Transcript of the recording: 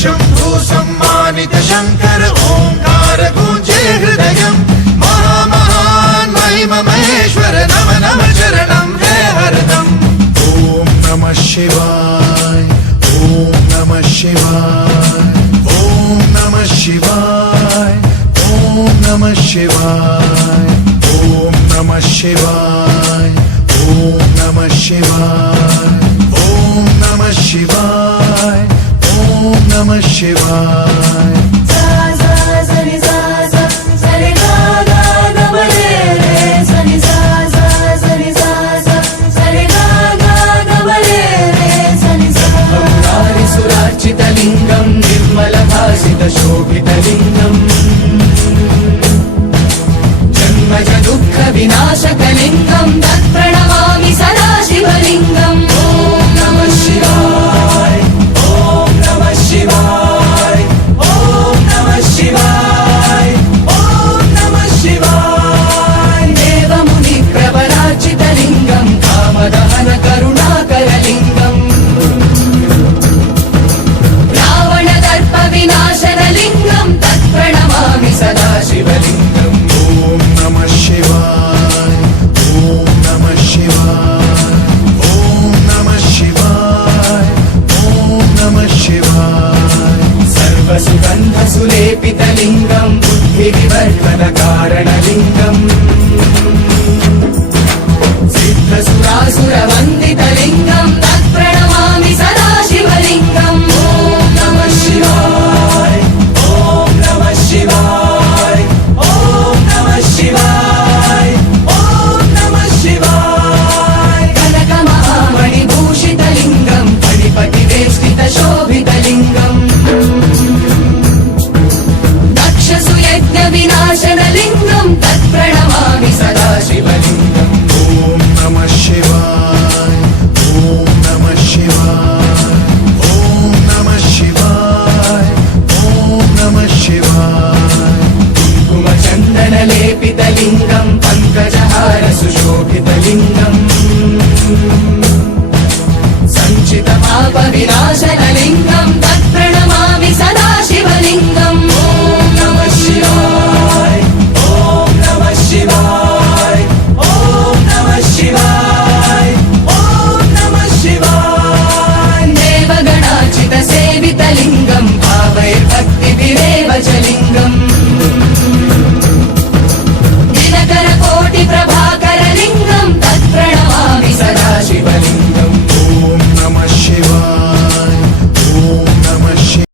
शंभु सम्मानित शंकर ओंकार गूंजे हृदयं महामहान महिम महेश्वर नम नम चरणं हे हरदम। ओम नमः शिवाय ओम नमः शिवाय ओम नमः शिवाय ओम नमः शिवाय ओम नमः शिवाय ओम नमः शिवाय ओम नमः शिवाय ओम नमः शिवाय। सुरार्चितलिङ्गं निर्मलभासितशोभितलिङ्गम् जन्मज दुःखविनाशकलिङ्गं तत्प्रणमामि सदा शिवलिङ्गम्। ॐ नमः शिवाय ॐ नमः शिवाय ॐ नमः शिवाय ॐ नमः शिवाय। देवमुनिप्रवरार्चितलिङ्गं कामदहन करुणाकरलिङ्गम् विनाशनलिङ्गं तत्प्रणमामि सदा शिवलिङ्गम्। ॐ नमः शिवाय ॐ नमः शिवाय ॐ नमः शिवाय ॐ नमः शिवाय। सर्वसुगन्धसुलेपितलिङ्गं बुद्धिविवर्धनकारणलिङ्गम् सिद्धसुरासुरवन्दितलिङ्गं तत्प्रणमामि सदा शिवलिङ्गम्। ॐ नमः शिवाय ॐ नमः शिवाय ॐ नमः शिवाय ॐ नमः शिवाय। कनकमहामणिभूषितलिङ्गं फणिपतिवेष्टितशोभितलिङ्गम् दक्षसुयज्ञविनाशनलिङ्गं तत्प्रणमामि सदा शिवलिङ्गम्। ॐ नमः शिवाय ॐ नमः शिवाय ॐ नमः शिवाय ॐ नमः शिवाय। कुङ्कुमचन्दनलेपितलिङ्गं पङ्कजहार सुशोभितलिङ्गम् सञ्चितपापविनाशनलिङ्गं तत्प्रणमामि सदा शिवलिङ्गम्। ॐ नमः शिवाय ॐ नमः शिवाय ॐ नमः शिवाय ॐ नमः शिवाय। देवगणार्चितसेवितलिङ्गं